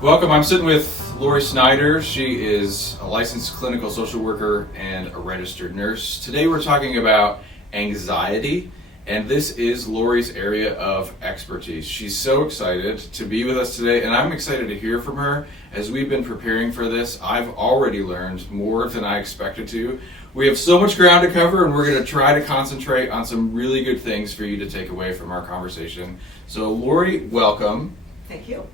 Welcome. I'm sitting with Lori Snyder. She is a licensed clinical social worker and a registered nurse. Today we're talking about anxiety, and this is Lori's area of expertise. She's so excited to be with us today, and I'm excited to hear from her. As we've been preparing for this, I've already learned more than I expected to. We have so much ground to cover, and we're going to try to concentrate on some really good things for you to take away from our conversation. So, Lori, welcome. Thank you.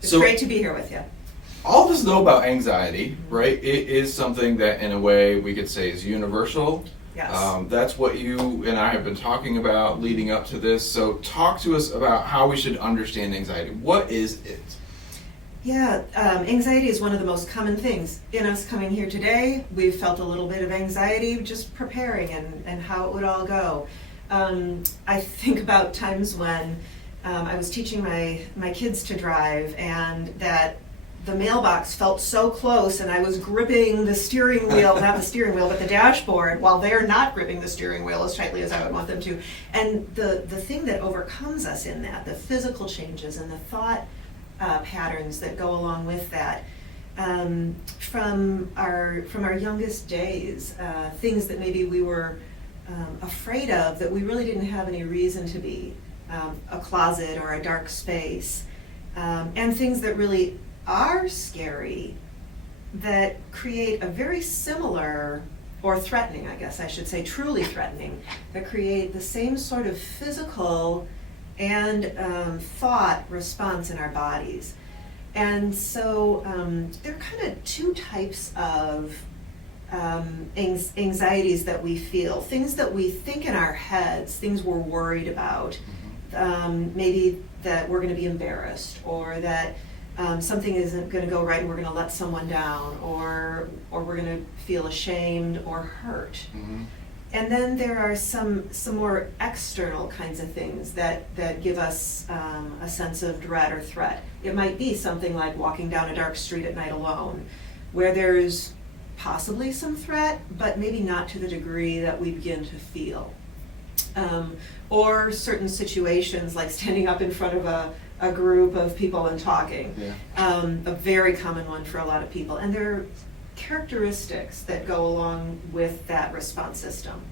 It's great to be here with you. All of us know about anxiety, right? It is something that, in a way, we could say is universal. Yes. That's what you and I have been talking about leading up to this. So talk to us about how we should understand anxiety. What is it? Yeah, anxiety is one of the most common things. In us coming here today, we've felt a little bit of anxiety just preparing and how it would all go. I think about times when I was teaching my kids to drive, and that the mailbox felt so close, and I was gripping the steering wheel, not the steering wheel, but the dashboard, while they're not gripping the steering wheel as tightly as I would want them to. And the thing that overcomes us in that, the physical changes and the thought patterns that go along with that, from our youngest days, things that maybe we were afraid of that we really didn't have any reason to be. A closet or a dark space, and things that really are scary that create a very similar, or threatening, I guess I should say, truly threatening, that create the same sort of physical and thought response in our bodies. And so there are kind of two types of anxieties that we feel, things that we think in our heads, things we're worried about. Maybe that we're going to be embarrassed, or that something isn't going to go right and we're going to let someone down, or we're going to feel ashamed or hurt. Mm-hmm. And then there are some more external kinds of things that give us a sense of dread or threat. It might be something like walking down a dark street at night alone, where there's possibly some threat, but maybe not to the degree that we begin to feel. Or certain situations like standing up in front of a group of people and talking. Yeah. A very common one for a lot of people. And there are characteristics that go along with that response system.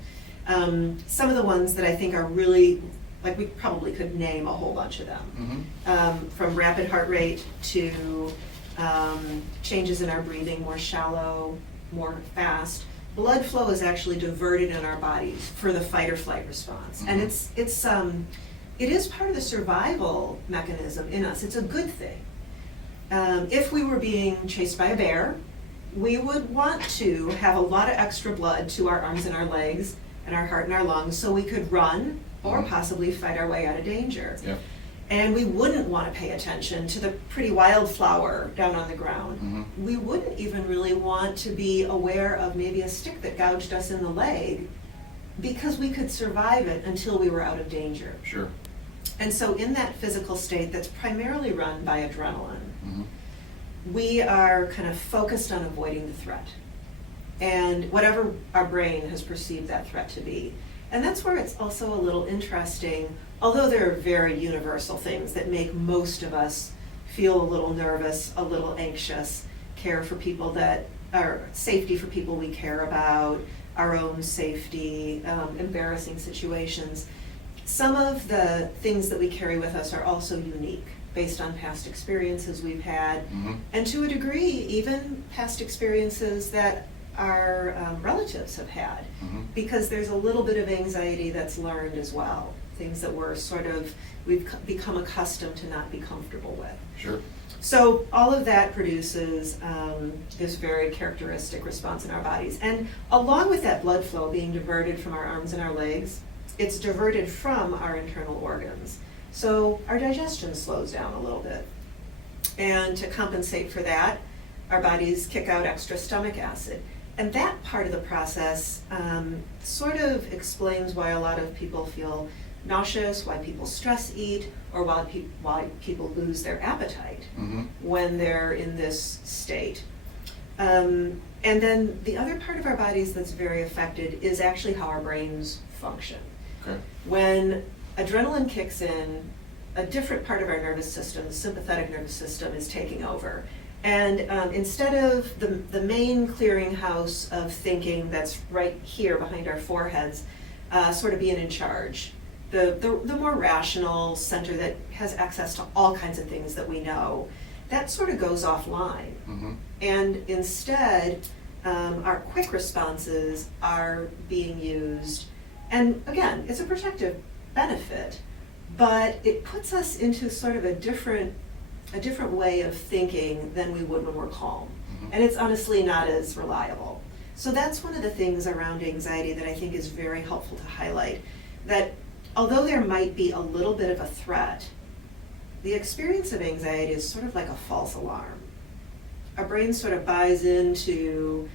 Some of the ones that I think are really, like, we probably could name a whole bunch of them. Mm-hmm. From rapid heart rate to changes in our breathing, more shallow, more fast. Blood flow is actually diverted in our bodies for the fight or flight response. Mm-hmm. And it is part of the survival mechanism in us. It's a good thing. If we were being chased by a bear, we would want to have a lot of extra blood to our arms and our legs and our heart and our lungs so we could run or possibly fight our way out of danger. Yeah. And we wouldn't want to pay attention to the pretty wildflower down on the ground. Mm-hmm. We wouldn't even really want to be aware of maybe a stick that gouged us in the leg, because we could survive it until we were out of danger. Sure. And so in that physical state that's primarily run by adrenaline, mm-hmm. we are kind of focused on avoiding the threat and whatever our brain has perceived that threat to be. And that's where it's also a little interesting, although there are very universal things that make most of us feel a little nervous, a little anxious, care for people that are safety for people we care about, our own safety, embarrassing situations. Some of the things that we carry with us are also unique based on past experiences we've had, mm-hmm. and to a degree, even past experiences that our relatives have had, mm-hmm. because there's a little bit of anxiety that's learned as well. Things that we've become accustomed to not be comfortable with. Sure. So all of that produces this very characteristic response in our bodies. And along with that blood flow being diverted from our arms and our legs, it's diverted from our internal organs. So our digestion slows down a little bit. And to compensate for that, our bodies kick out extra stomach acid. And that part of the process sort of explains why a lot of people feel nauseous, why people stress eat, or why people lose their appetite mm-hmm. when they're in this state. And then the other part of our bodies that's very affected is actually how our brains function. Okay. When adrenaline kicks in, a different part of our nervous system, the sympathetic nervous system, is taking over. And instead of the main clearinghouse of thinking that's right here behind our foreheads, sort of being in charge, the more rational center that has access to all kinds of things that we know, that sort of goes offline. Mm-hmm. And instead, our quick responses are being used. And again, it's a protective benefit, but it puts us into sort of a different way of thinking than we would when we're calm. Mm-hmm. And it's honestly not as reliable. So that's one of the things around anxiety that I think is very helpful to highlight, that although there might be a little bit of a threat, the experience of anxiety is sort of like a false alarm. Our brain sort of buys into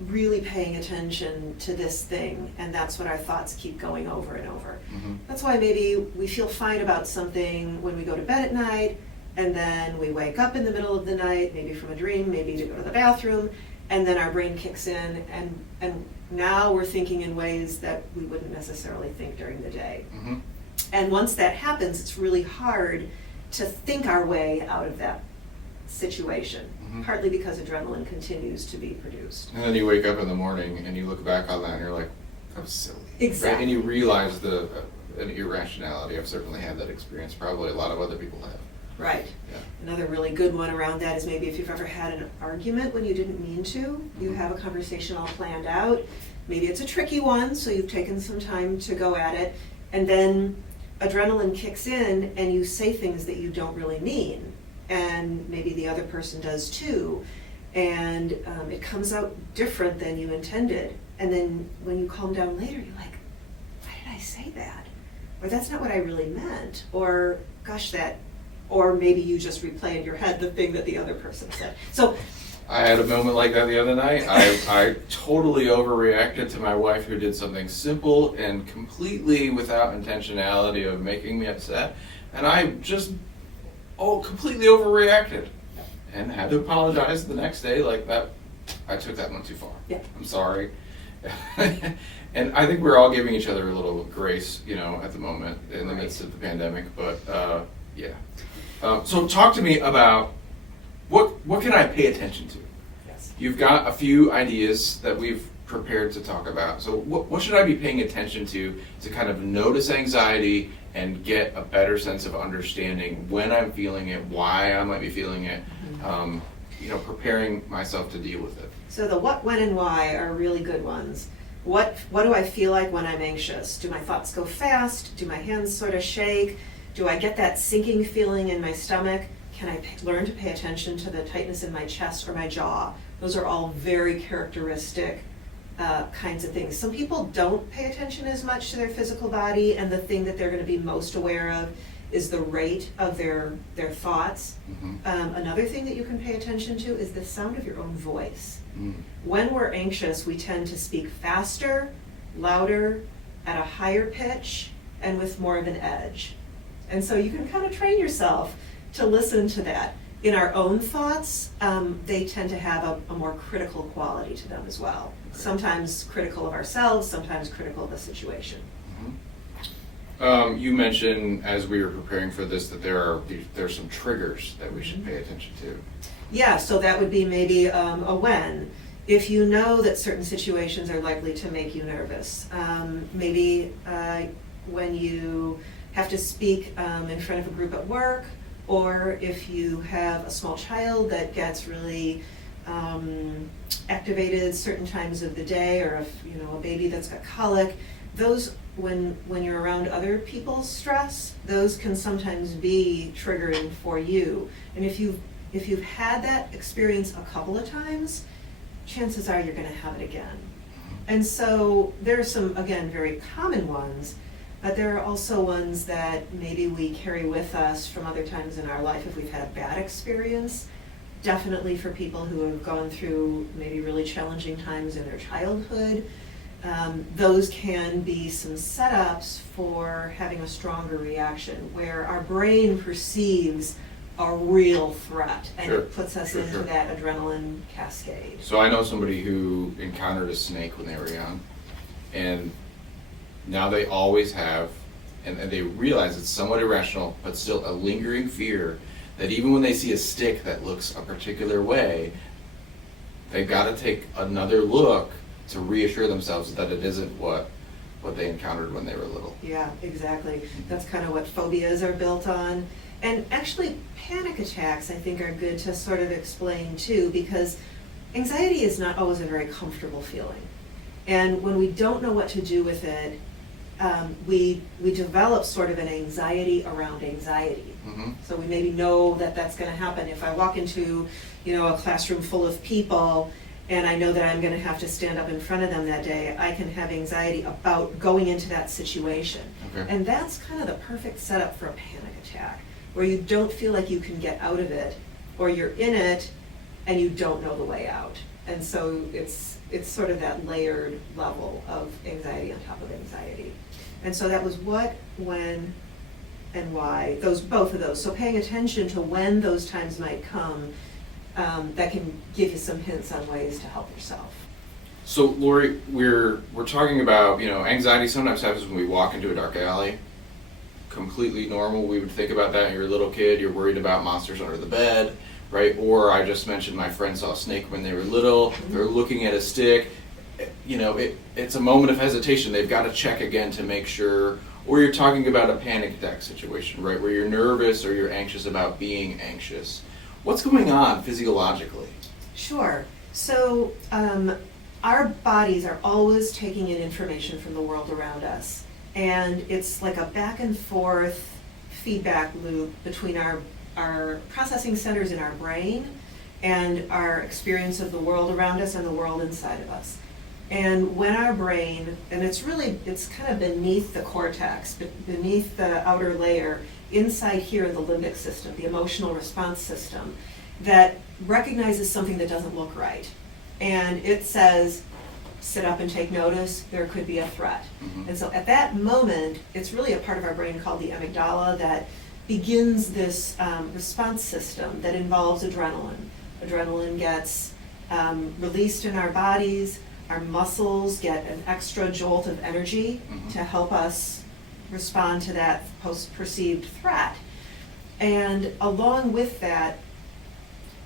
really paying attention to this thing, and that's what our thoughts keep going over and over. Mm-hmm. That's why maybe we feel fine about something when we go to bed at night, and then we wake up in the middle of the night, maybe from a dream, maybe to go to the bathroom, and then our brain kicks in, and now we're thinking in ways that we wouldn't necessarily think during the day. Mm-hmm. And once that happens, it's really hard to think our way out of that situation, Mm-hmm. partly because adrenaline continues to be produced. And then you wake up in the morning and you look back on that and you're like, that was silly. Exactly. Right? And you realize an irrationality. I've certainly had that experience. Probably a lot of other people have. Right. Yeah. Another really good one around that is maybe if you've ever had an argument when you didn't mean to, you have a conversation all planned out. Maybe it's a tricky one, so you've taken some time to go at it, and then adrenaline kicks in and you say things that you don't really mean, and maybe the other person does too, and it comes out different than you intended. And then when you calm down later, you're like, why did I say that? Or that's not what I really meant, or gosh, or maybe you just replay in your head the thing that the other person said. So I had a moment like that the other night. I totally overreacted to my wife, who did something simple and completely without intentionality of making me upset. And I just completely overreacted and had to apologize the next day. Like that, I took that one too far. Yeah. I'm sorry. And I think we're all giving each other a little grace, at the moment in the midst of the pandemic. But yeah. So talk to me about what can I pay attention to? yes. You've got a few ideas that we've prepared to talk about. So what should I be paying attention to kind of notice anxiety and get a better sense of understanding when I'm feeling it, why I might be feeling it, preparing myself to deal with it? So the what, when, and why are really good ones. What do I feel like when I'm anxious? Do my thoughts go fast? Do my hands sort of shake? Do I get that sinking feeling in my stomach? Can I learn to pay attention to the tightness in my chest or my jaw? Those are all very characteristic kinds of things. Some people don't pay attention as much to their physical body, and the thing that they're going to be most aware of is the rate of their thoughts. Mm-hmm. Another thing that you can pay attention to is the sound of your own voice. Mm. When we're anxious, we tend to speak faster, louder, at a higher pitch, and with more of an edge. And so you can kind of train yourself to listen to that. In our own thoughts, they tend to have a more critical quality to them as well. Sometimes critical of ourselves, sometimes critical of the situation. Mm-hmm. You mentioned as we were preparing for this that there's some triggers that we should pay attention to. Yeah, so that would be maybe a when. If you know that certain situations are likely to make you nervous, maybe when you have to speak in front of a group at work, or if you have a small child that gets really activated certain times of the day, or if a baby that's got colic, those when you're around other people's stress, those can sometimes be triggering for you. And if you've had that experience a couple of times, chances are you're going to have it again. And so there are some, again, very common ones, but there are also ones that maybe we carry with us from other times in our life if we've had a bad experience. Definitely for people who have gone through maybe really challenging times in their childhood, those can be some setups for having a stronger reaction where our brain perceives a real threat, and Sure. it puts us Sure, into sure. that adrenaline cascade. So I know somebody who encountered a snake when they were young, and now they always have and they realize it's somewhat irrational, but still a lingering fear that even when they see a stick that looks a particular way, they've got to take another look to reassure themselves that it isn't what they encountered when they were little. Yeah, exactly. That's kind of what phobias are built on. And actually, panic attacks, I think, are good to sort of explain too, because anxiety is not always a very comfortable feeling. And when we don't know what to do with it, we develop sort of an anxiety around anxiety. Mm-hmm. So we maybe know that that's going to happen. If I walk into, a classroom full of people and I know that I'm going to have to stand up in front of them that day, I can have anxiety about going into that situation. Okay. And that's kind of the perfect setup for a panic attack, where you don't feel like you can get out of it, or you're in it and you don't know the way out. And so it's sort of that layered level of anxiety on top of anxiety. And so that was what, when, and why, both of those. So paying attention to when those times might come, that can give you some hints on ways to help yourself. So Lori, we're talking about, anxiety sometimes happens when we walk into a dark alley. Completely normal. We would think about that. You're a little kid, you're worried about monsters under the bed, right? Or I just mentioned my friend saw a snake when they were little. Mm-hmm. They're looking at a stick. It's a moment of hesitation. They've got to check again to make sure. Or you're talking about a panic attack situation, right? Where you're nervous or you're anxious about being anxious. What's going on physiologically? Sure. So our bodies are always taking in information from the world around us. And it's like a back and forth feedback loop between our processing centers in our brain and our experience of the world around us and the world inside of us. And when our brain, and it's kind of beneath the cortex, beneath the outer layer, inside here in the limbic system, the emotional response system, that recognizes something that doesn't look right. And it says, sit up and take notice, there could be a threat. Mm-hmm. And so at that moment, it's really a part of our brain called the amygdala that begins this response system that involves adrenaline. Adrenaline gets released in our bodies, our muscles get an extra jolt of energy Mm-hmm. to help us respond to that perceived threat. And along with that,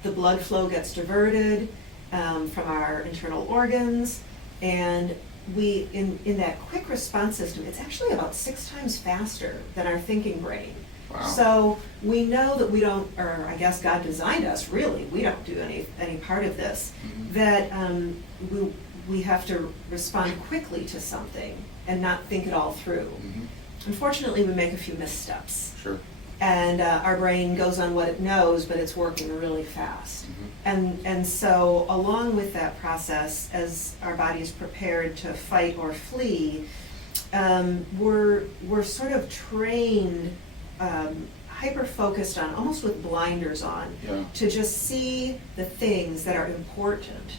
the blood flow gets diverted from our internal organs, and we, in that quick response system, it's actually about 6 times faster than our thinking brain. Wow. So we know that we don't, or I guess God designed us, really, we don't do any part of this, Mm-hmm. that we have to respond quickly to something and not think it all through. Mm-hmm. Unfortunately, we make a few missteps. Sure. And our brain goes on what it knows, but it's working really fast. Mm-hmm. And so along with that process, as our body is prepared to fight or flee, we're sort of trained, hyper-focused on, almost with blinders on, Yeah. to just see the things that are important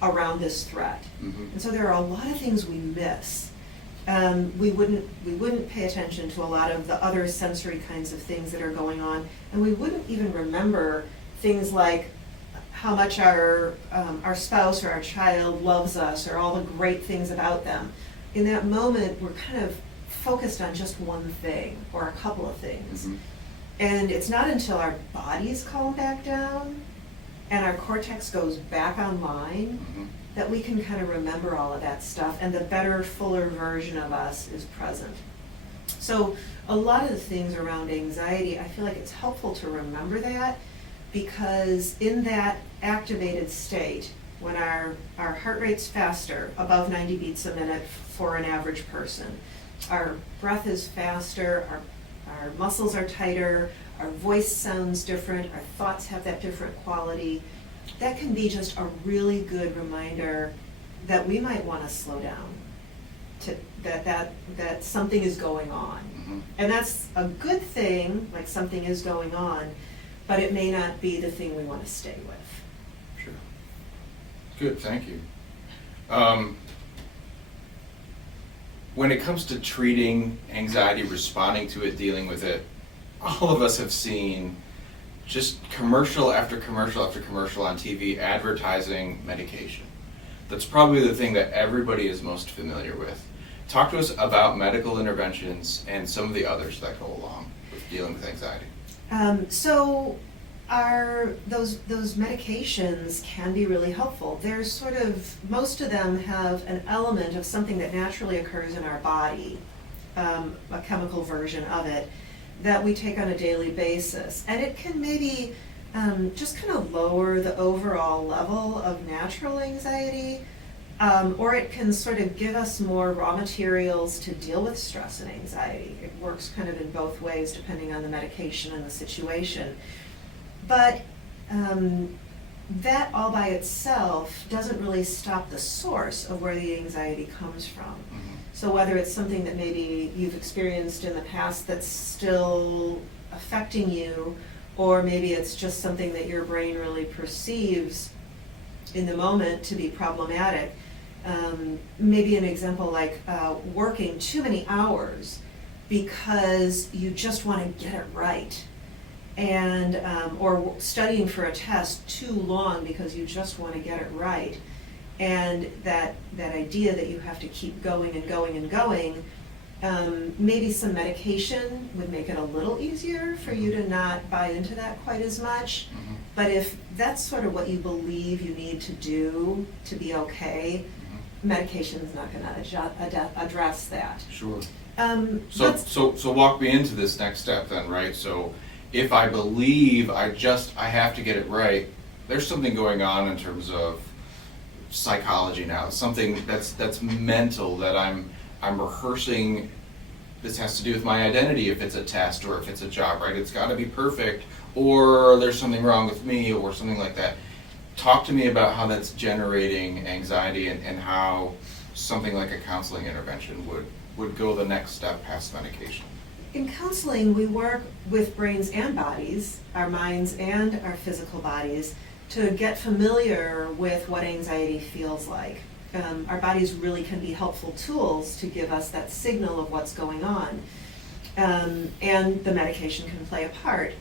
around this threat. Mm-hmm. And so there are a lot of things we miss. We wouldn't pay attention to a lot of the other sensory kinds of things that are going on, and we wouldn't even remember things like how much our spouse or our child loves us, or all the great things about them. In that moment, we're kind of focused on just one thing or a couple of things. Mm-hmm. And it's not until our bodies calm back down and our cortex goes back online Mm-hmm. that we can kind of remember all of that stuff, and the better, fuller version of us is present. So a lot of the things around anxiety, I feel like it's helpful to remember that, because in that activated state, when our heart rate's faster, above 90 beats a minute for an average person, our breath is faster, our muscles are tighter, our voice sounds different, our thoughts have that different quality, that can be just a really good reminder that we might want to slow down, that something is going on. Mm-hmm. And that's a good thing, like something is going on, but it may not be the thing we want to stay with. Sure. Good, thank you. When it comes to treating anxiety, responding to it, dealing with it, all of us have seen just commercial after commercial after commercial on TV advertising medication. That's probably the thing that everybody is most familiar with. talk to us about medical interventions and some of the others that go along with dealing with anxiety. So those medications can be really helpful. There's sort of, most of them have an element of something that naturally occurs in our body, a chemical version of it, that we take on a daily basis. And it can maybe just kind of lower the overall level of natural anxiety, or it can sort of give us more raw materials to deal with stress and anxiety. It works kind of in both ways depending on the medication and the situation. But that all by itself doesn't really stop the source of where the anxiety comes from. Mm-hmm. So whether it's something that maybe you've experienced in the past that's still affecting you, or maybe it's just something that your brain really perceives in the moment to be problematic. Maybe an example like working too many hours because you just want to get it right, and or studying for a test too long because you just want to get it right, and that idea that you have to keep going and going and going. Maybe some medication would make it a little easier for you to not buy into that quite as much. Mm-hmm. But if that's sort of what you believe you need to do to be okay, medication is not going to address that. Sure. Let's- So walk me into this next step then, right? So if I believe I have to get it right, there's something going on in terms of psychology now. Something that's mental, that I'm rehearsing. This has to do with my identity if it's a test or if it's a job, right? It's got to be perfect, or there's something wrong with me or something like that. Talk to me about how that's generating anxiety and how something like a counseling intervention would go the next step past medication. In counseling, we work with brains and bodies, our minds and our physical bodies, to get familiar with what anxiety feels like. Our bodies really can be helpful tools to give us that signal of what's going on. And the medication can play a part.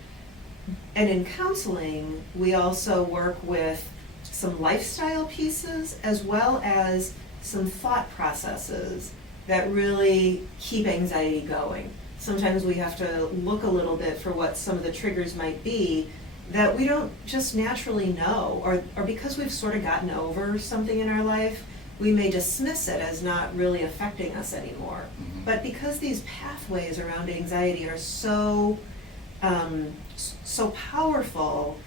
And in counseling, we also work with some lifestyle pieces as well as some thought processes that really keep anxiety going. Sometimes we have to look a little bit for what some of the triggers might be that we don't just naturally know, or because we've sort of gotten over something in our life, we may dismiss it as not really affecting us anymore. Mm-hmm. But because these pathways around anxiety are so powerful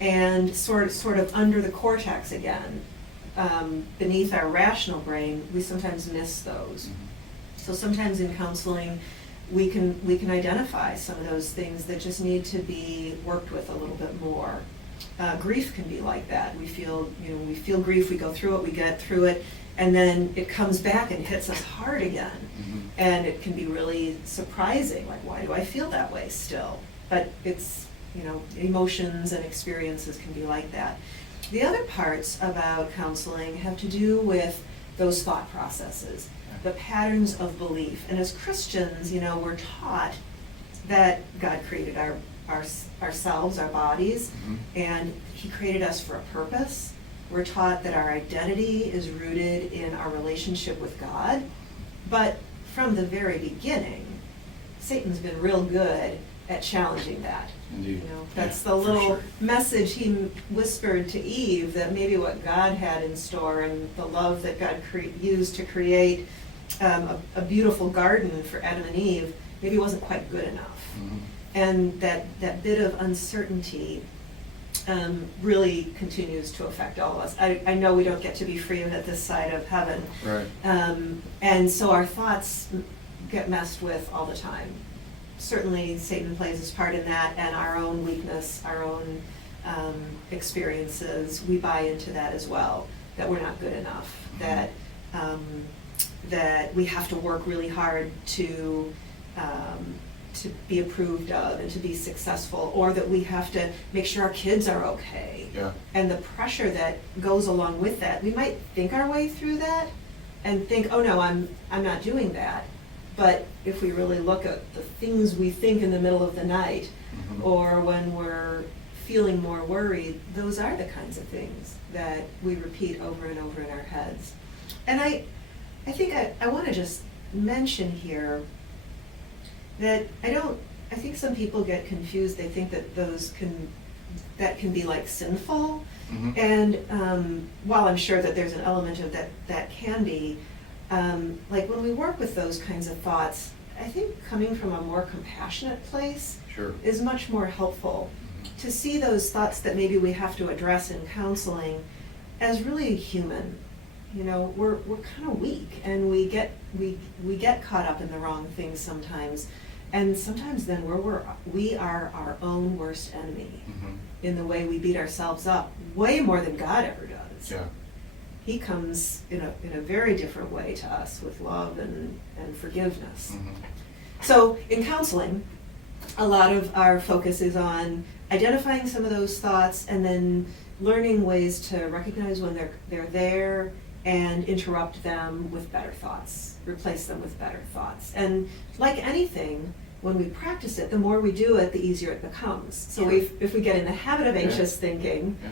and sort of under the cortex again, beneath our rational brain, we sometimes miss those. Mm-hmm. So sometimes in counseling, we can identify some of those things that just need to be worked with a little bit more. Grief can be like that. We feel grief, we go through it, we get through it, and then it comes back and hits us hard again. Mm-hmm. And it can be really surprising, like, why do I feel that way still? But it's, emotions and experiences can be like that. The other parts about counseling have to do with those thought processes, the patterns of belief. And as Christians, we're taught that God created ourselves, our bodies, Mm-hmm. and He created us for a purpose. We're taught that our identity is rooted in our relationship with God. But from the very beginning, Satan's been real good at challenging that. Indeed. That's Yeah, the for little sure. message he whispered to Eve, that maybe what God had in store and the love that God used to create a beautiful garden for Adam and Eve maybe wasn't quite good enough. Mm-hmm. And that bit of uncertainty really continues to affect all of us. I know we don't get to be free of it this side of heaven. Right. And so our thoughts get messed with all the time. Certainly Satan plays his part in that, and our own weakness, our own experiences, we buy into that as well, that we're not good enough, that we have to work really hard to be approved of and to be successful, or that we have to make sure our kids are okay. Yeah. And the pressure that goes along with that. We might think our way through that and think, oh no, I'm not doing that. But if we really look at the things we think in the middle of the night, Mm-hmm. or when we're feeling more worried, those are the kinds of things that we repeat over and over in our heads. And I think I want to just mention here that I think some people get confused. They think that that can be like sinful. Mm-hmm. And while I'm sure that there's an element of that can be, like when we work with those kinds of thoughts, I think coming from a more compassionate place Sure. is much more helpful. Mm-hmm. To see those thoughts that maybe we have to address in counseling as really human. You know, we're kind of weak, and we get caught up in the wrong things sometimes, and sometimes then we are our own worst enemy Mm-hmm. in the way we beat ourselves up, way more than God ever does. Yeah. He comes in a very different way to us with love and forgiveness. Mm-hmm. So in counseling, a lot of our focus is on identifying some of those thoughts and then learning ways to recognize when they're there and interrupt them with better thoughts, replace them with better thoughts. And like anything, when we practice it, the more we do it, the easier it becomes. So Sure. if we get in the habit of anxious thinking, Yeah.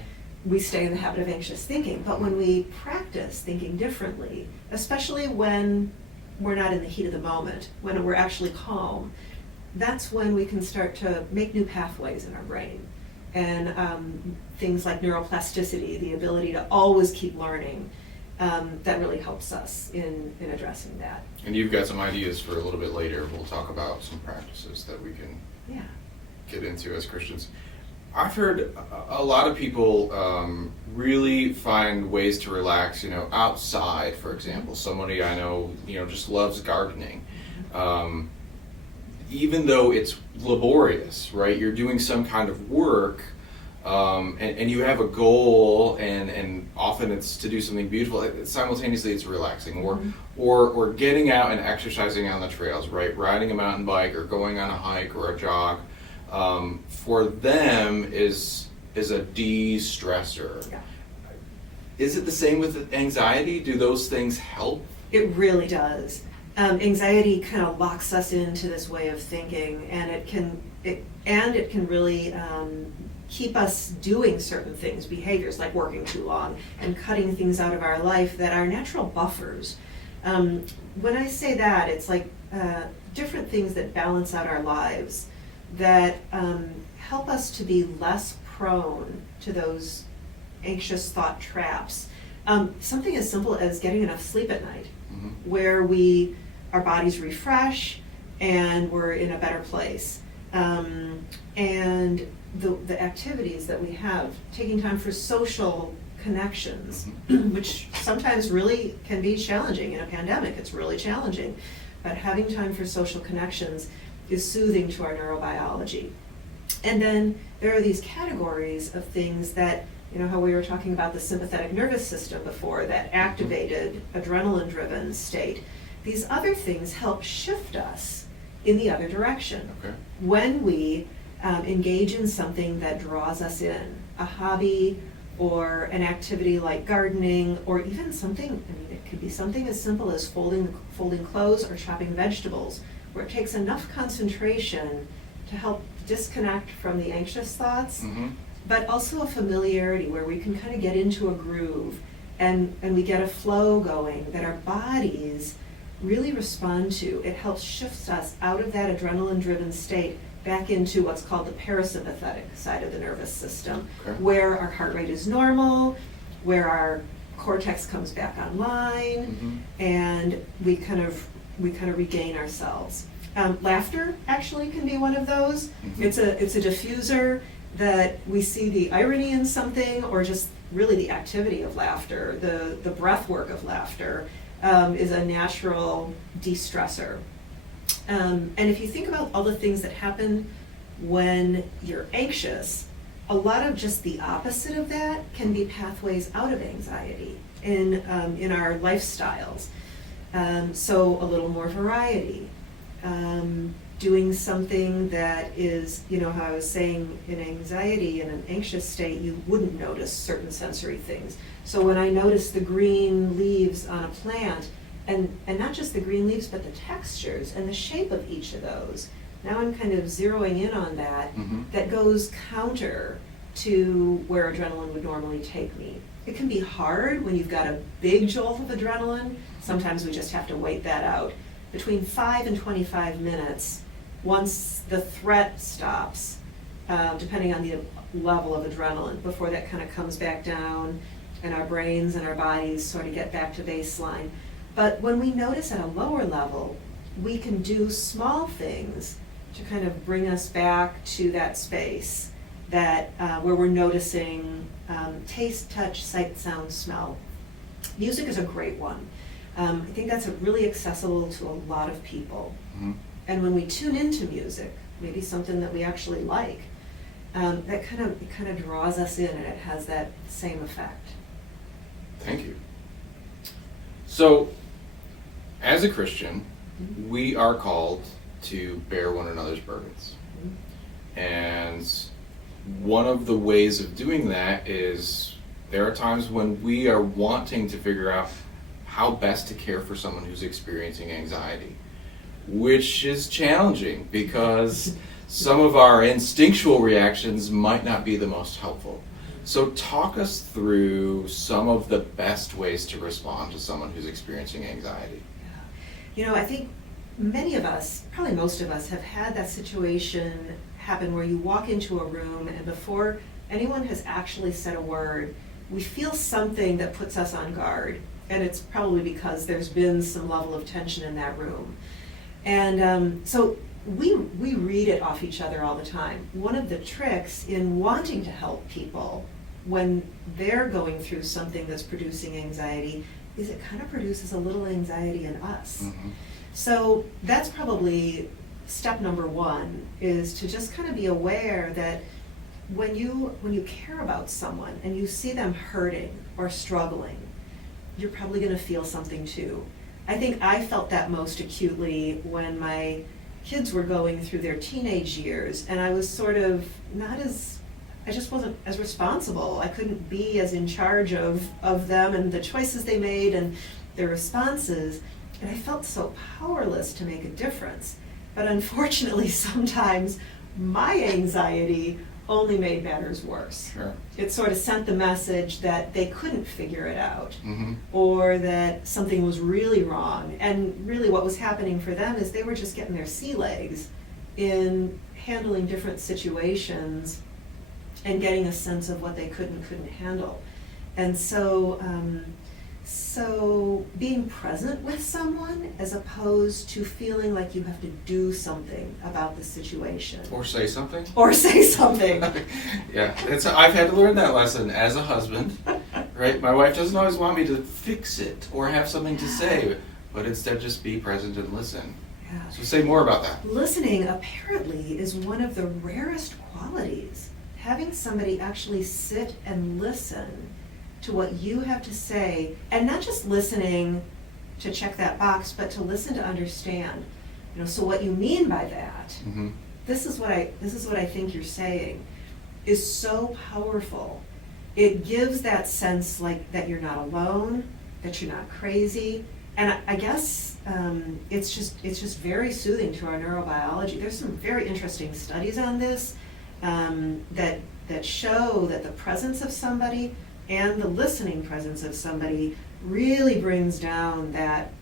we stay in the habit of anxious thinking. But when we practice thinking differently, especially when we're not in the heat of the moment, when we're actually calm, that's when we can start to make new pathways in our brain. And things like neuroplasticity, the ability to always keep learning, that really helps us in addressing that. And you've got some ideas for a little bit later. We'll talk about some practices that we can Yeah. get into as Christians. I've heard a lot of people really find ways to relax, outside, for example. Somebody I know, just loves gardening. Even though it's laborious, right? You're doing some kind of work, and you have a goal, and often it's to do something beautiful. Simultaneously, it's relaxing, or getting out and exercising on the trails, right? Riding a mountain bike or going on a hike or a jog. For them is a de-stressor. Yeah. Is it the same with anxiety? Do those things help? It really does. Anxiety kind of locks us into this way of thinking, and it can really keep us doing certain things, behaviors like working too long and cutting things out of our life that are natural buffers. When I say that, it's like different things that balance out our lives that help us to be less prone to those anxious thought traps. Something as simple as getting enough sleep at night, Mm-hmm. where our bodies refresh and we're in a better place. And the activities that we have, taking time for social connections, which sometimes really can be challenging in a pandemic. It's really challenging. But having time for social connections is soothing to our neurobiology. And then there are these categories of things that, how we were talking about the sympathetic nervous system before, that activated, adrenaline-driven state. These other things help shift us in the other direction. Okay. When we engage in something that draws us in, a hobby or an activity like gardening, or even it could be something as simple as folding clothes or chopping vegetables, where it takes enough concentration to help disconnect from the anxious thoughts, Mm-hmm. but also a familiarity where we can kind of get into a groove and we get a flow going that our bodies really respond to. It helps shift us out of that adrenaline-driven state back into what's called the parasympathetic side of the nervous system, Okay. where our heart rate is normal, where our cortex comes back online, Mm-hmm. and we kind of regain ourselves. Laughter actually can be one of those. Mhm. It's a diffuser that we see the irony in something, or just really the activity of laughter, the breath work of laughter is a natural de-stressor. And if you think about all the things that happen when you're anxious, a lot of just the opposite of that can be pathways out of anxiety in our lifestyles. So a little more variety. Doing something that is, how I was saying, in anxiety, in an anxious state, you wouldn't notice certain sensory things. So when I notice the green leaves on a plant, and not just the green leaves, but the textures and the shape of each of those, now I'm kind of zeroing in on that. Mm-hmm. That goes counter to where adrenaline would normally take me. It can be hard when you've got a big jolt of adrenaline. Sometimes we just have to wait that out. between 5 and 25 minutes once the threat stops, depending on the level of adrenaline, before that kind of comes back down and our brains and our bodies sort of get back to baseline. But when we notice at a lower level, we can do small things to kind of bring us back to that space that where we're noticing taste, touch, sight, sound, smell. Music is a great one. I think that's really accessible to a lot of people. Mm-hmm. And when we tune into music, maybe something that we actually like, that kind of draws us in, and it has that same effect. Thank you. So, as a Christian, Mm-hmm. we are called to bear one another's burdens. Mm-hmm. And one of the ways of doing that is there are times when we are wanting to figure out how best to care for someone who's experiencing anxiety, which is challenging because some of our instinctual reactions might not be the most helpful. So talk us through some of the best ways to respond to someone who's experiencing anxiety. You know, I think many of us, probably most of us, have had that situation happen where you walk into a room and before anyone has actually said a word, we feel something that puts us on guard. And it's probably because there's been some level of tension in that room. And so we read it off each other all the time. One of the tricks in wanting to help people when they're going through something that's producing anxiety is it kind of produces a little anxiety in us. Mm-hmm. So that's probably step number one, is to just kind of be aware that when you care about someone and you see them hurting or struggling, you're probably going to feel something too. I think I felt that most acutely when my kids were going through their teenage years, and I was sort of I just wasn't as responsible. I couldn't be as in charge of them and the choices they made and their responses, and I felt so powerless to make a difference. But unfortunately, sometimes my anxiety only made matters worse. Sure. It sort of sent the message that they couldn't figure it out, Mm-hmm. or that something was really wrong. And really what was happening for them is they were just getting their sea legs in handling different situations and getting a sense of what they could and couldn't handle. And so, so being present with someone as opposed to feeling like you have to do something about the situation. Or say something. Or say something. Yeah, I've had to learn that lesson as a husband, right? My wife doesn't always want me to fix it or have something to say, but instead just be present and listen. Yeah. So say more about that. Listening apparently is one of the rarest qualities. Having somebody actually sit and listen to what you have to say, and not just listening to check that box, but to listen to understand. You know, so what you mean by that, Mm-hmm. this is what I think you're saying, is so powerful. It gives that sense like that you're not alone, that you're not crazy, and I guess it's just very soothing to our neurobiology. There's some very interesting studies on this that show that the presence of somebody and the listening presence of somebody really brings down that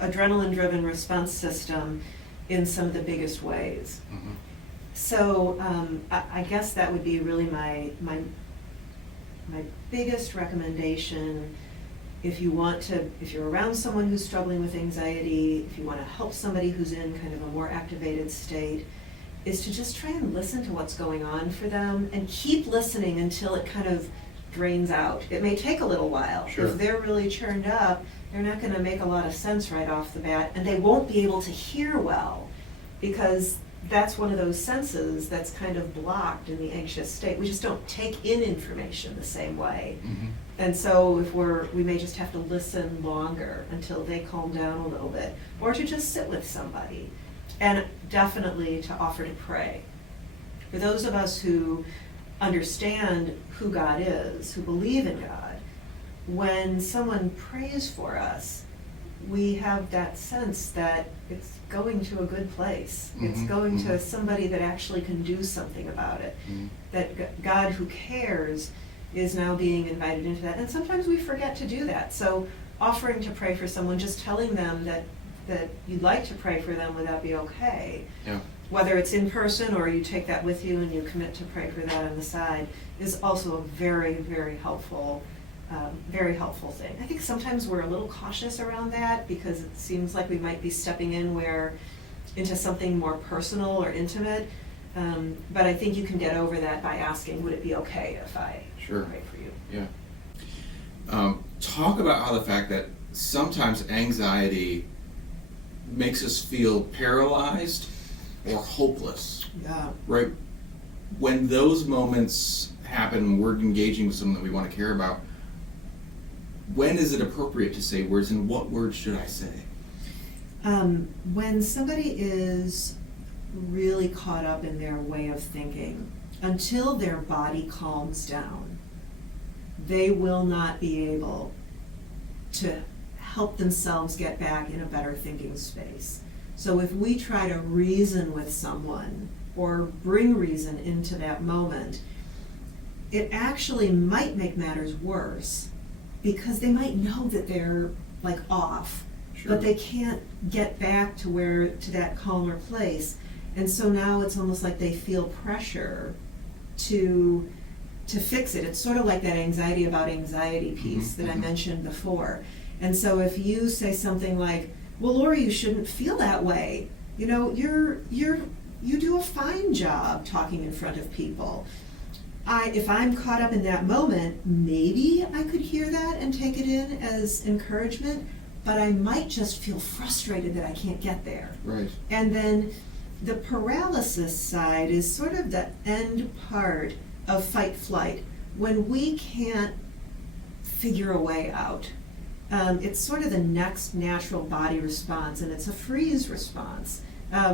adrenaline-driven response system in some of the biggest ways. Mm-hmm. So I guess that would be really my biggest recommendation if you're around someone who's struggling with anxiety, if you want to help somebody who's in kind of a more activated state, is to just try and listen to what's going on for them and keep listening until it kind of drains out. It may take a little while. Sure. If they're really churned up, they're not going to make a lot of sense right off the bat, and they won't be able to hear well because that's one of those senses that's kind of blocked in the anxious state. We just don't take in information the same way. Mm-hmm. And so we may just have to listen longer until they calm down a little bit, or to just sit with somebody. And definitely to offer to pray. For those of us who understand who God is, who believe in God, when someone prays for us, we have that sense that it's going to a good place. Mm-hmm. It's going to somebody that actually can do something about it. Mm-hmm. That God who cares is now being invited into that. And sometimes we forget to do that. So offering to pray for someone, just telling them that you'd like to pray for them, would that be okay? Yeah. Whether it's in person or you take that with you and you commit to pray for that on the side, is also a very, very helpful thing. I think sometimes we're a little cautious around that because it seems like we might be stepping into something more personal or intimate. But I think you can get over that by asking, would it be okay if I pray for you? Yeah. Talk about how the fact that sometimes anxiety makes us feel paralyzed or hopeless. Yeah. Right? When those moments happen, we're engaging with someone that we want to care about, when is it appropriate to say words, and what words should I say? When somebody is really caught up in their way of thinking, until their body calms down, they will not be able to help themselves get back in a better thinking space. So if we try to reason with someone or bring reason into that moment, it actually might make matters worse because they might know that they're like off, but they can't get back to that calmer place. And so now it's almost like they feel pressure to fix it. It's sort of like that anxiety about anxiety piece that I mentioned before. And so if you say something like, well, Lori, you shouldn't feel that way. You know, you do a fine job talking in front of people. If I'm caught up in that moment, maybe I could hear that and take it in as encouragement, but I might just feel frustrated that I can't get there. Right. And then the paralysis side is sort of the end part of fight flight, when we can't figure a way out. It's sort of the next natural body response, and it's a freeze response.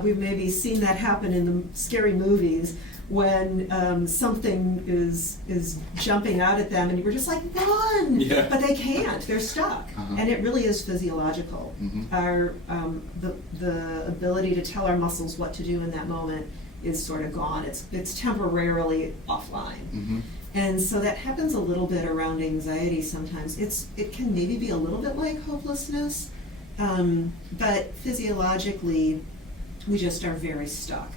We've maybe seen that happen in the scary movies when something is jumping out at them and you were just like, run! Yeah. But they can't, they're stuck. And it really is physiological. Our the ability to tell our muscles what to do in that moment is sort of gone. It's temporarily offline. And so that happens a little bit around anxiety sometimes. It can maybe be a little bit like hopelessness, but physiologically, we just are very stuck.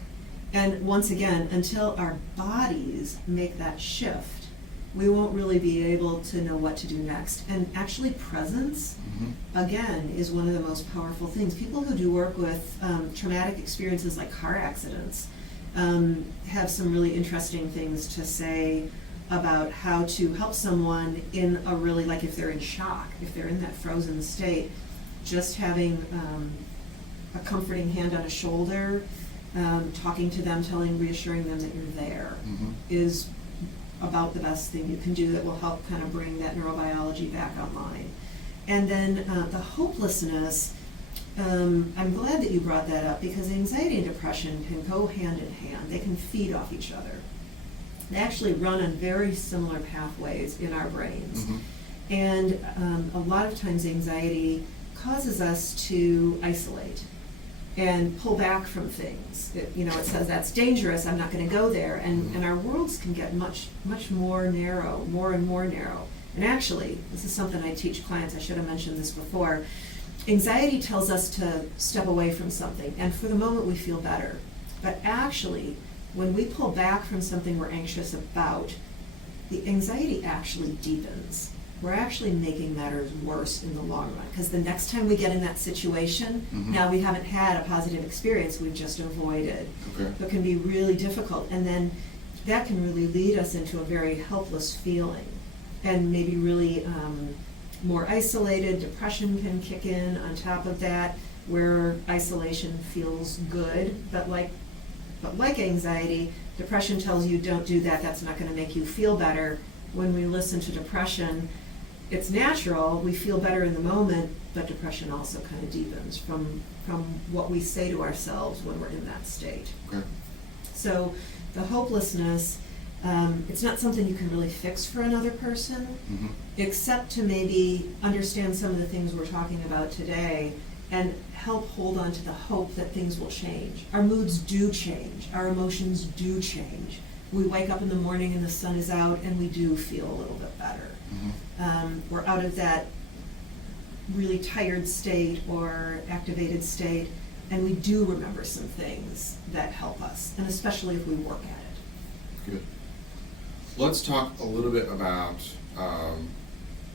And once again, until our bodies make that shift, we won't really be able to know what to do next. And actually presence, again, is one of the most powerful things. People who do work with traumatic experiences like car accidents have some really interesting things to say about how to help someone in a really, like if they're in shock, if they're in that frozen state, just having a comforting hand on a shoulder, talking to them, reassuring them that you're there, is about the best thing you can do that will help kind of bring that neurobiology back online. And then the hopelessness, I'm glad that you brought that up because anxiety and depression can go hand in hand. They can feed off each other. They actually run on very similar pathways in our brains. And a lot of times anxiety causes us to isolate and pull back from things. It says that's dangerous, I'm not going to go there. And our worlds can get much more narrow, more and more narrow. And actually, this is something I teach clients, I should have mentioned this before. Anxiety tells us to step away from something, and for the moment we feel better. But actually, when we pull back from something we're anxious about, the anxiety actually deepens. We're actually making matters worse in the long run, because the next time we get in that situation, now we haven't had a positive experience, we've just avoided. It can be really difficult, and then that can really lead us into a very helpless feeling, and maybe really more isolated. Depression can kick in on top of that, where isolation feels good, but like anxiety, depression tells you don't do that, that's not going to make you feel better. When we listen to depression, it's natural, we feel better in the moment, but depression also kind of deepens from what we say to ourselves when we're in that state. So the hopelessness, it's not something you can really fix for another person, except to maybe understand some of the things we're talking about today and help hold on to the hope that things will change. Our moods do change, our emotions do change. We wake up in the morning and the sun is out and we do feel a little bit better. We're out of that really tired state or activated state, and we do remember some things that help us, and especially if we work at it. Good. Let's talk a little bit about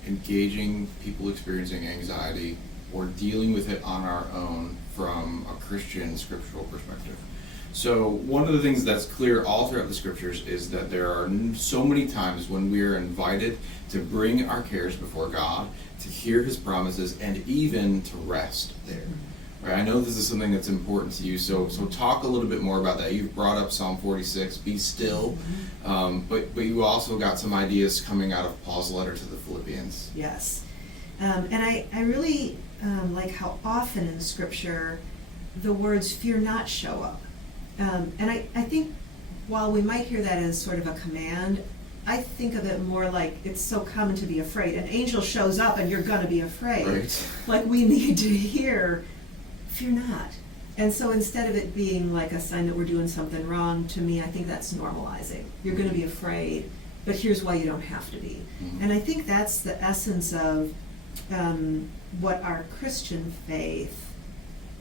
engaging people experiencing anxiety or dealing with it on our own from a Christian scriptural perspective. So one of the things that's clear all throughout the scriptures is that there are so many times when we are invited to bring our cares before God, to hear his promises, and even to rest there. Right? I know this is something that's important to you, so talk a little bit more about that. You've brought up Psalm 46, be still, but you also got some ideas coming out of Paul's letter to the Philippians. Yes. And I really like how often in Scripture the words fear not show up. And I think while we might hear that as sort of a command, I think of it more like it's so common to be afraid. An angel shows up and you're going to be afraid. Right. Like we need to hear, fear not. And so instead of it being like a sign that we're doing something wrong, to me, I think that's normalizing. You're going to be afraid, but here's why you don't have to be. Mm-hmm. And I think that's the essence of what our Christian faith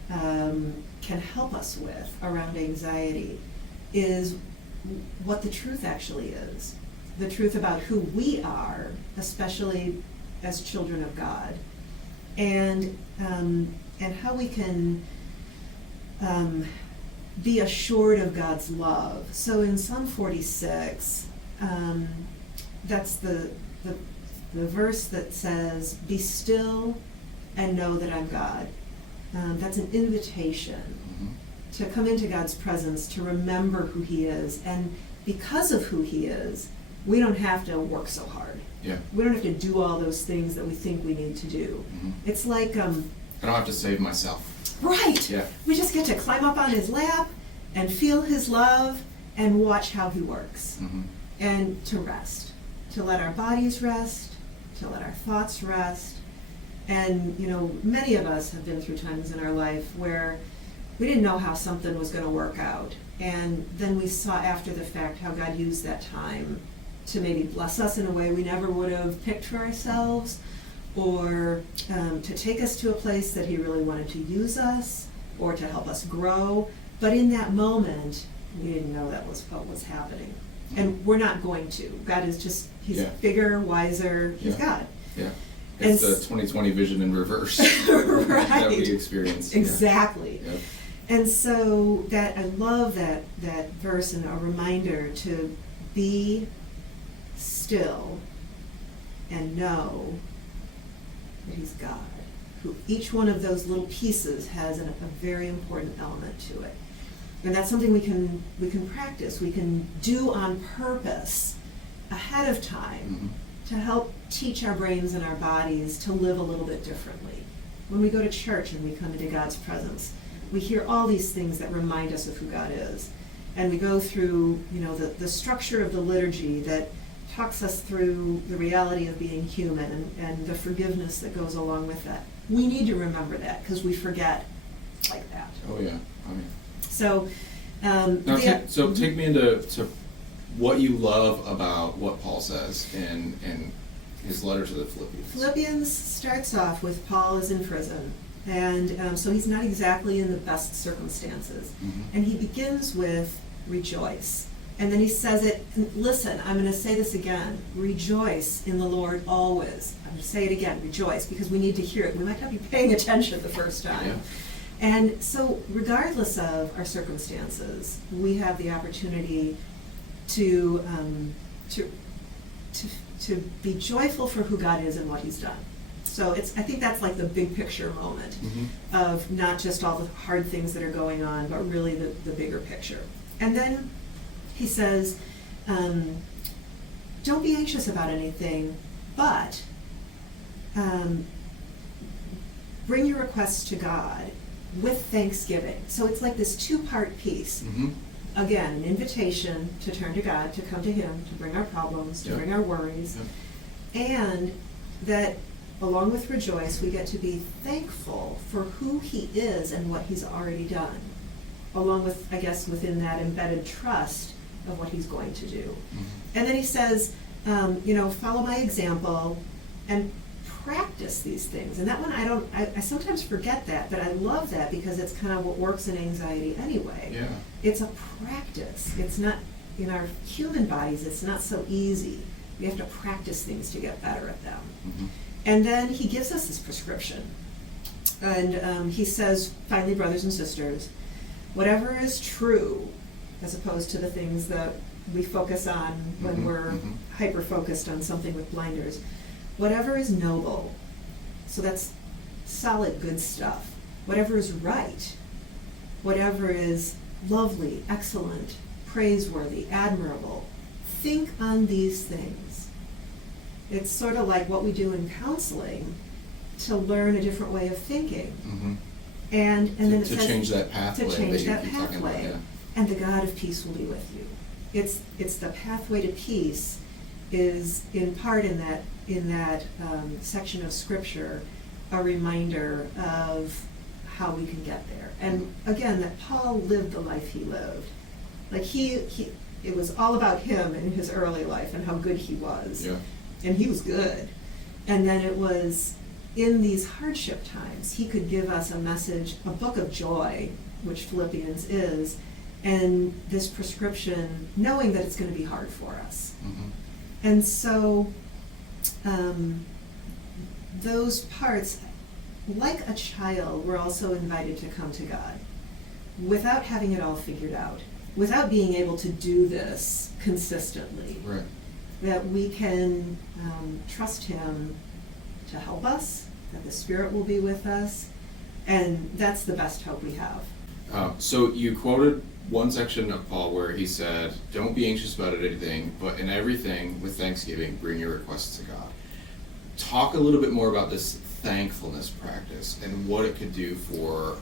can help us with around anxiety, is what the truth actually is. The truth about who we are, especially as children of God, and how we can be assured of God's love. So in Psalm 46, that's the verse that says, "Be still and know that I'm God." That's an invitation to come into God's presence, to remember who he is. And because of who he is, we don't have to work so hard. Yeah. We don't have to do all those things that we think we need to do. Mm-hmm. It's like... I don't have to save myself. Right! Yeah. We just get to climb up on his lap and feel his love and watch how he works. Mm-hmm. And to rest. To let our bodies rest, to let our thoughts rest. And, many of us have been through times in our life where we didn't know how something was going to work out. And then we saw after the fact how God used that time to maybe bless us in a way we never would have picked for ourselves, or to take us to a place that he really wanted to use us, or to help us grow. But in that moment, we didn't know that was what was happening. And we're not going to. God is just, he's bigger, wiser, he's God. Yeah. It's the 2020 vision in reverse right. that we experience. Exactly. Yeah. Yep. And so I love that verse, and a reminder to be still and know that he's God. Who each one of those little pieces has a very important element to it. And that's something we can practice. We can do on purpose ahead of time to help teach our brains and our bodies to live a little bit differently. When we go to church and we come into God's presence, we hear all these things that remind us of who God is. And we go through, the structure of the liturgy that talks us through the reality of being human and the forgiveness that goes along with that. We need to remember that because we forget like that. Oh yeah. So, take me into what you love about what Paul says in his letter to the Philippians. Philippians starts off with Paul is in prison, and so he's not exactly in the best circumstances. And he begins with rejoice. And then he says it, listen, I'm going to say this again, rejoice in the Lord always. I'm going to say it again, rejoice, because we need to hear it. We might not be paying attention the first time. Yeah. And so regardless of our circumstances, we have the opportunity to be joyful for who God is and what he's done. So I think that's like the big picture moment of not just all the hard things that are going on, but really the bigger picture. And then he says, don't be anxious about anything, but bring your requests to God with thanksgiving. So it's like this two-part piece. Again, an invitation to turn to God, to come to him, to bring our problems, to bring our worries, and that along with rejoice, we get to be thankful for who he is and what he's already done, along with, I guess, within that embedded trust of what he's going to do. And then he says, follow my example and practice these things. And that one, I sometimes forget that, but I love that because it's kind of what works in anxiety anyway. Yeah. It's a practice. It's not, in our human bodies, it's not so easy. We have to practice things to get better at them. Mm-hmm. And then he gives us this prescription. And he says, finally, brothers and sisters, whatever is true, as opposed to the things that we focus on when we're hyper-focused on something with blinders, whatever is noble, so that's solid, good stuff, whatever is right, whatever is lovely, excellent, praiseworthy, admirable, think on these things. It's sort of like what we do in counseling to learn a different way of thinking. Mm-hmm. And then it says, change that pathway. To change that that you keep talking about, pathway. yeah. And the God of peace will be with you. It's the pathway to peace is in part in that section of scripture a reminder of how we can get there. And again, that Paul lived the life he lived. Like it was all about him in his early life and how good he was. Yeah. And he was good. And then it was in these hardship times, he could give us a message, a book of joy, which Philippians is, and this prescription, knowing that it's going to be hard for us. Mm-hmm. And so those parts, like a child, we're also invited to come to God without having it all figured out, without being able to do this consistently. Right. That we can trust him to help us, that the Spirit will be with us, and that's the best hope we have. So you quoted one section of Paul where he said, don't be anxious about anything, but in everything, with thanksgiving, bring your requests to God. Talk a little bit more about this thankfulness practice and what it could do for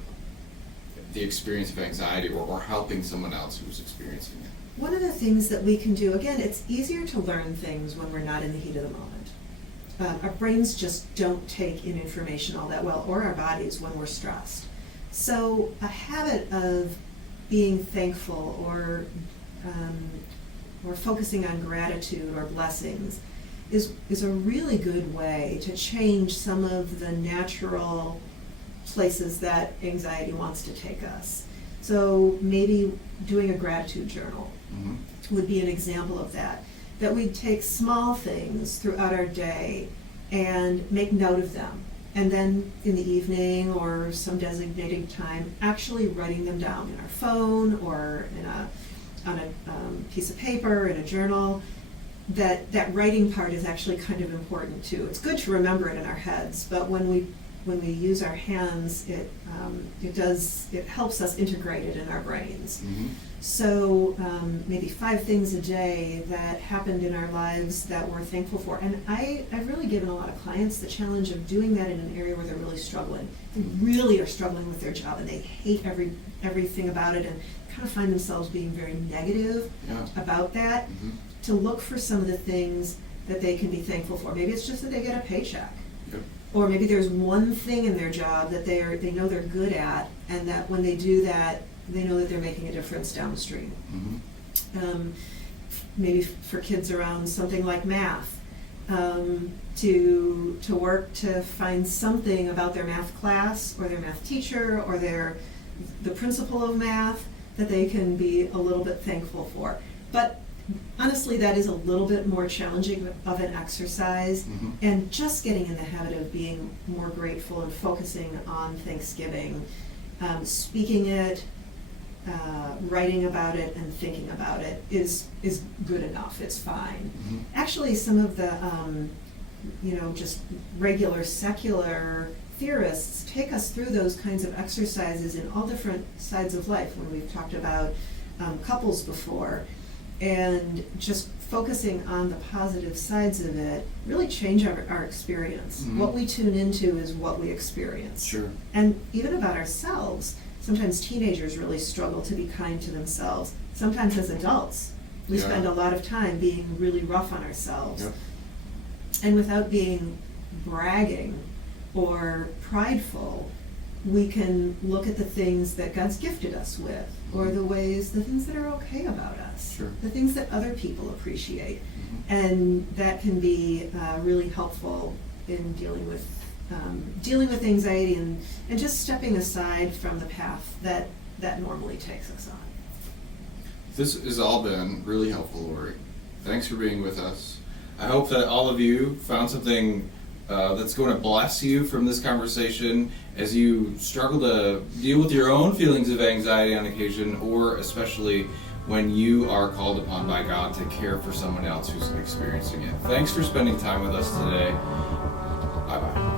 the experience of anxiety or helping someone else who's experiencing it. One of the things that we can do, again, it's easier to learn things when we're not in the heat of the moment. Our brains just don't take in information all that well, or our bodies when we're stressed. So a habit of being thankful or focusing on gratitude or blessings is a really good way to change some of the natural places that anxiety wants to take us. So maybe doing a gratitude journal would be an example of that. That we'd take small things throughout our day and make note of them. And then in the evening or some designated time, actually writing them down in our phone or on a piece of paper, in a journal. That writing part is actually kind of important too. It's good to remember it in our heads, but when we use our hands, it helps us integrate it in our brains. Mm-hmm. So maybe 5 things a day that happened in our lives that we're thankful for. And I've really given a lot of clients the challenge of doing that in an area where they're really struggling. They really are struggling with their job and they hate everything about it and kind of find themselves being very negative about that. Mm-hmm. To look for some of the things that they can be thankful for. Maybe it's just that they get a paycheck. Yep. Or maybe there's one thing in their job that they know they're good at, and that when they do that, they know that they're making a difference downstream. Mm-hmm. Maybe for kids around something like math, to work to find something about their math class or their math teacher or the principle of math that they can be a little bit thankful for. But honestly, that is a little bit more challenging of an exercise, and just getting in the habit of being more grateful and focusing on Thanksgiving, speaking it, writing about it, and thinking about it is good enough. It's fine. Mm-hmm. Actually, some of the just regular secular theorists take us through those kinds of exercises in all different sides of life. When we've talked about couples before. And just focusing on the positive sides of it really change our experience. Mm-hmm. What we tune into is what we experience. Sure. And even about ourselves, sometimes teenagers really struggle to be kind to themselves. Sometimes as adults, we spend a lot of time being really rough on ourselves. Yep. And without being bragging or prideful, we can look at the things that God's gifted us with, or the things that are okay about us, the things that other people appreciate. Mm-hmm. And that can be really helpful in dealing with anxiety and just stepping aside from the path that normally takes us on. This has all been really helpful, Lori. Thanks for being with us. I hope that all of you found something that's going to bless you from this conversation as you struggle to deal with your own feelings of anxiety on occasion, or especially when you are called upon by God to care for someone else who's experiencing it. Thanks for spending time with us today. Bye-bye.